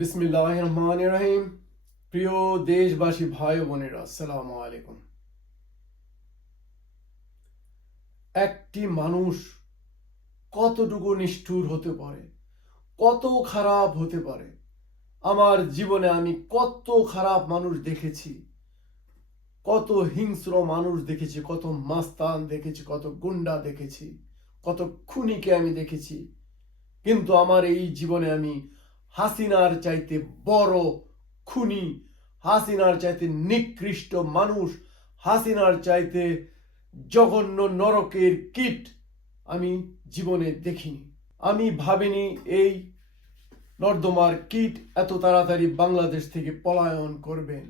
বিসমিল্লাহ রহিম প্রিয় দেশবাসী, ভাই বোনেরা, আসসালামু আলাইকুম। একটি মানুষ কতটুকু নিষ্ঠুর হতে পারে, কত খারাপ হতে পারে? আমার জীবনে আমি কত খারাপ মানুষ দেখেছি, কত হিংস্র মানুষ দেখেছি, কত মাস্তান দেখেছি, কত গুন্ডা দেখেছি, কত খুনিকে আমি দেখেছি। কিন্তু আমার এই জীবনে আমি হাসিনার চাইতে বড় খুনি, হাসিনার চাইতে নিকৃষ্ট মানুষ, হাসিনার চাইতে জঘন্য নরকের কীট আমি জীবনে দেখিনি। আমি ভাবিনি এই নর্দমার কীট এত তাড়াতাড়ি বাংলাদেশ থেকে পলায়ন করবেন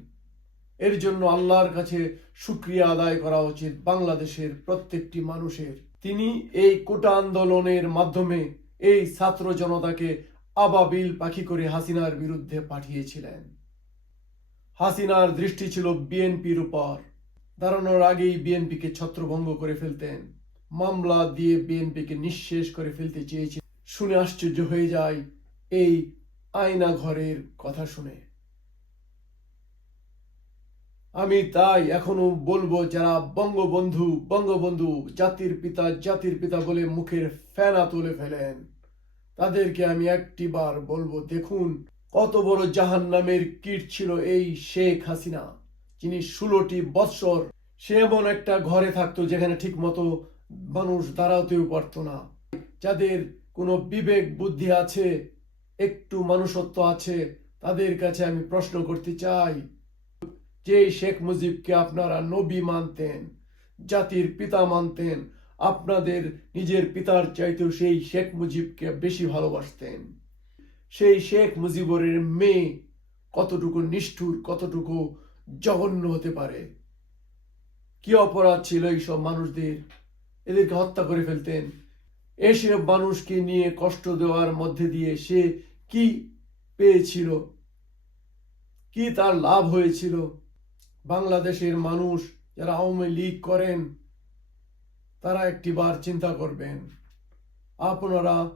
এর জন্য আল্লাহর কাছে শুক্রিয়া আদায় করা উচিত বাংলাদেশের প্রত্যেকটি মানুষের। তিনি এই কোটা আন্দোলনের মাধ্যমে এই ছাত্র জনতাকে আবাবিল পাখি করে হাসিনার বিরুদ্ধে পাঠিয়েছিলেন। হাসিনার দৃষ্টি ছিল বিএনপির উপর। দাঁড়ানোর আগেই বিএনপিকে ছত্রভঙ্গ করে ফেলতেন। মামলা দিয়ে বিএনপিকে নিঃশেষ করে ফেলতে চেয়েছে শুনে আশ্চর্য হয়ে যায় এই আয়না ঘরের কথা শুনে। আমি তাই এখনও বলব, যারা বঙ্গবন্ধু বঙ্গবন্ধু জাতির পিতা জাতির পিতা বলে মুখের ফেনা তুলে ফেলেন। তাদেরকে আমি একটি বার বলব, দেখুন কত বড় জাহান নামের কীট ছিল এই শেখ হাসিনা, যিনি ষোলোটি বৎসর সে এমন একটা ঘরে থাকতো যেখানে ঠিক মতো মানুষ দাঁড়াতেও পারতো না। যাদের কোনো বিবেক বুদ্ধি আছে, একটু মানুষত্ব আছে, তাদের কাছে আমি প্রশ্ন করতে চাই, যে শেখ মুজিবকে আপনারা নবী মানতেন, জাতির পিতা মানতেন আপনাদের নিজের পিতার চাইতেও সেই শেখ মুজিবকে বেশি ভালোবাসতেন। সেই শেখ মুজিবরের মেয়ে কতটুকু নিষ্ঠুর, কতটুকু জঘন্য হতে পারে? কি অপরাধ ছিল এইসব মানুষদের? এদেরকে হত্যা করে ফেলতেন। এসব মানুষকে নিয়ে কষ্ট দেওয়ার মধ্যে দিয়ে সে কি পেয়েছিল? কি তার লাভ হয়েছিল? বাংলাদেশের মানুষ যারা আওয়ামী লীগ করেন তারা একটিবার চিন্তা করবেন, আপনারা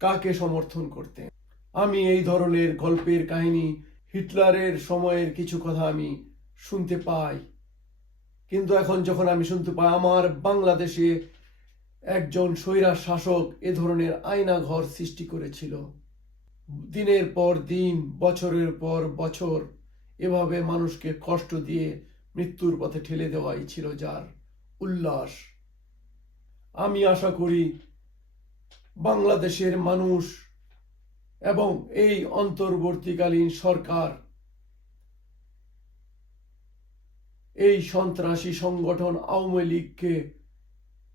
কাকে সমর্থন করতেন? আমি এই ধরনের গল্পের কাহিনী হিটলারের সময়ের কিছু কথা আমি শুনতে পাই। কিন্তু এখন যখন আমি শুনতে পাই, আমার বাংলাদেশে একজন স্বৈরা শাসক এ ধরনের আয়না ঘর সৃষ্টি করেছিল। দিনের পর দিন, বছরের পর বছর এভাবে মানুষকে কষ্ট দিয়ে মৃত্যুর পথে ঠেলে দেওয়াই ছিল যার উল্লাস। আমি আশা করি বাংলাদেশের মানুষ এবং এই অন্তর্বর্তীকালীন সরকার এই সন্ত্রাসী সংগঠন আওয়ামী লীগকে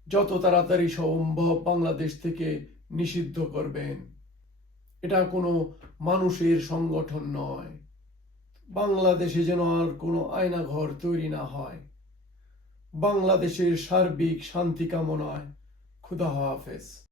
যত তাড়াতাড়ি সম্ভব বাংলাদেশ থেকে নিষিদ্ধ করবেন। এটা কোনো মানুষের সংগঠন নয়। বাংলাদেশে যেন আর কোনো আয়না ঘর তৈরি না হয়। বাংলাদেশের সার্বিক শান্তি কামনায় খুদা হাফেজ।